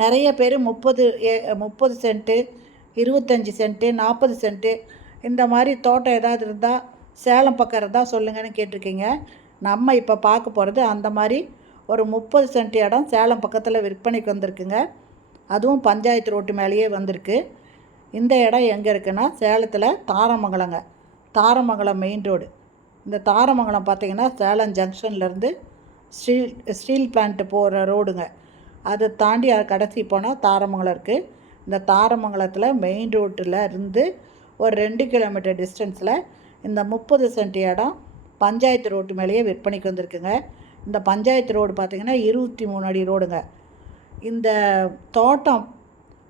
நிறைய பேர் 30 cent 25 cent 40 cent இந்த மாதிரி தோட்டம் ஏதாவது இருந்தால் சேலம் பக்கம் இருந்தால் சொல்லுங்கன்னு கேட்டிருக்கீங்க. நம்ம இப்போ பார்க்க போகிறது அந்த மாதிரி ஒரு 30 சென்ட் இடம் சேலம் பக்கத்தில் விற்பனைக்கு வந்திருக்குங்க. அதுவும் பஞ்சாயத்து ரோட்டு மேலேயே வந்திருக்கு. இந்த இடம் எங்கே இருக்குன்னா சேலத்தில் தாரமங்கலங்க. Tharamangalam main road. இந்த தாரமங்கலம் பார்த்திங்கன்னா சேலம் ஜங்ஷன்லேருந்து ஸ்டீல் பிளான்ட்டு போகிற ரோடுங்க. அதை தாண்டி அது கடைசி போனால் தாரமங்கலம் இருக்குது. இந்த தாரமங்கலத்தில் மெயின் ரோட்டில் இருந்து ஒரு 2 கிலோமீட்டர் டிஸ்டன்ஸில் இந்த 30 சென்ட் இடம் பஞ்சாயத்து ரோட்டு மேலேயே விற்பனைக்கு வந்திருக்குங்க. இந்த பஞ்சாயத்து ரோடு பார்த்திங்கன்னா 23 அடி ரோடுங்க. இந்த தோட்டம்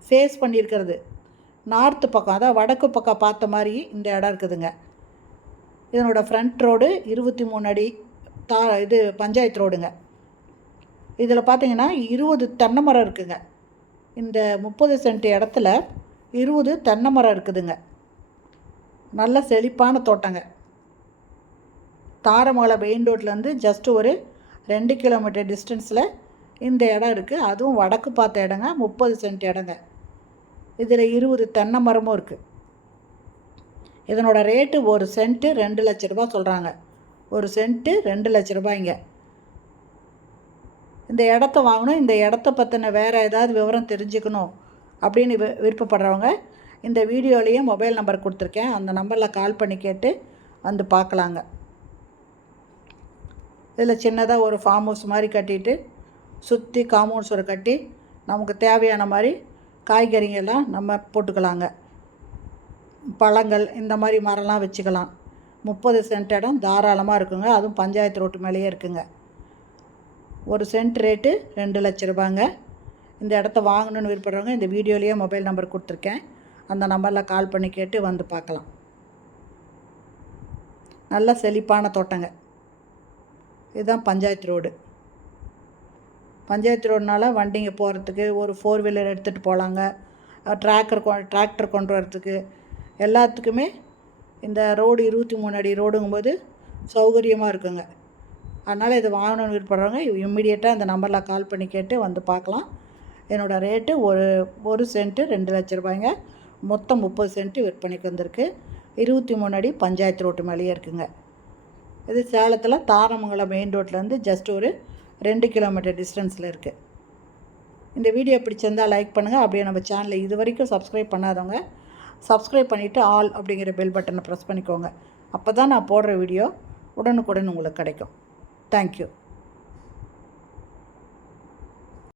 ஃபேஸ் பண்ணியிருக்கிறது நார்த்து பக்கம், அதாவது வடக்கு பக்கம் பார்த்த மாதிரி இந்த இடம் இருக்குதுங்க. இதனோட ஃப்ரண்ட் ரோடு 23 அடி இது பஞ்சாயத்து ரோடுங்க. இதில் பார்த்திங்கன்னா 20 தென்னை மரம் இருக்குதுங்க. இந்த 30 சென்ட் இடத்துல 20 தென்னை மரம் இருக்குதுங்க. நல்ல செழிப்பான தோட்டங்க. தாரமங்கலம் மெயின் ரோட்லேருந்து ஜஸ்ட் ஒரு 2 கிலோமீட்டர் டிஸ்டன்ஸில் இந்த இடம் இருக்குது. அதுவும் வடக்கு பார்த்த இடங்க. 30 சென்ட் இடங்க. இதில் 20 தென்னை மரமும் இருக்குது. இதனோட ரேட்டு ஒரு சென்ட்டு 2 லட்ச ரூபா சொல்கிறாங்க. ஒரு சென்ட்டு 2 லட்ச ரூபாய்ங்க. இந்த இடத்த வாங்கணும், இந்த இடத்த பற்றின வேறு ஏதாவது விவரம் தெரிஞ்சுக்கணும் அப்படின்னு விருப்பப்படுறவங்க இந்த வீடியோலேயே மொபைல் நம்பர் கொடுத்துருக்கேன். அந்த நம்பரில் கால் பண்ணி கேட்டு வந்து பார்க்கலாங்க. இதில் சின்னதாக ஒரு ஃபார்ம் ஹவுஸ் மாதிரி கட்டிட்டு சுற்றி காம்பவுண்ட் சுவர் கட்டி நமக்கு தேவையான மாதிரி காய்கறிங்கெல்லாம் நம்ம போட்டுக்கலாங்க. பழங்கள் இந்த மாதிரி மரம்லாம் வச்சுக்கலாம். 30 சென்ட் இடம் தாராளமாக இருக்குங்க. அதுவும் பஞ்சாயத்து ரோட்டு மேலேயே இருக்குங்க. ஒரு சென்ட் ரேட்டு 2 லட்ச ரூபாங்க. இந்த இடத்த வாங்கணுன்னு விருப்பப்படுறவங்க இந்த வீடியோலேயே மொபைல் நம்பர் கொடுத்துருக்கேன். அந்த நம்பரில் கால் பண்ணி கேட்டு வந்து பார்க்கலாம். நல்ல செழிப்பான தோட்டங்க. இதுதான் பஞ்சாயத்து ரோடு. பஞ்சாயத்து ரோடுனால வண்டிங்க போகிறதுக்கு, ஒரு 4 வீலர் எடுத்துகிட்டு போகலாங்க, டிராக்டர் கொண்டு வரத்துக்கு எல்லாத்துக்குமே இந்த ரோடு 23 அடி ரோடுங்கும்போது சௌகரியமாக இருக்குங்க. அதனால் இது வாங்கணுன்னு விருப்பப்படுறவங்க இம்மிடியேட்டாக இந்த நம்பரில் கால் பண்ணி கேட்டு வந்து பார்க்கலாம். என்னோடய ரேட்டு ஒரு சென்ட்டு 2 லட்ச ரூபாய்ங்க. மொத்தம் 30 சென்ட்டு விற்பனைக்கு வந்திருக்கு. 23 அடி பஞ்சாயத்து ரோட்டு மேலேயே இருக்குங்க. இது சேலத்தில் தாரமங்கலம் மெயின் ரோட்லேருந்து ஜஸ்ட் ஒரு 2 கிலோமீட்டர் டிஸ்டன்ஸில் இருக்குது. இந்த வீடியோ பிடிச்சிருந்தால் லைக் பண்ணுங்கள். அப்படியே நம்ம சேனலை இது வரைக்கும் சப்ஸ்கிரைப் பண்ணாதவங்க சப்ஸ்கிரைப் பண்ணிவிட்டு ஆல் அப்படிங்கிற பெல் பட்டனை ப்ரெஸ் பண்ணிக்கோங்க. அப்போ தான் நான் போடுற வீடியோ உடனுக்குடன் உங்களுக்கு கிடைக்கும். தேங்க்யூ.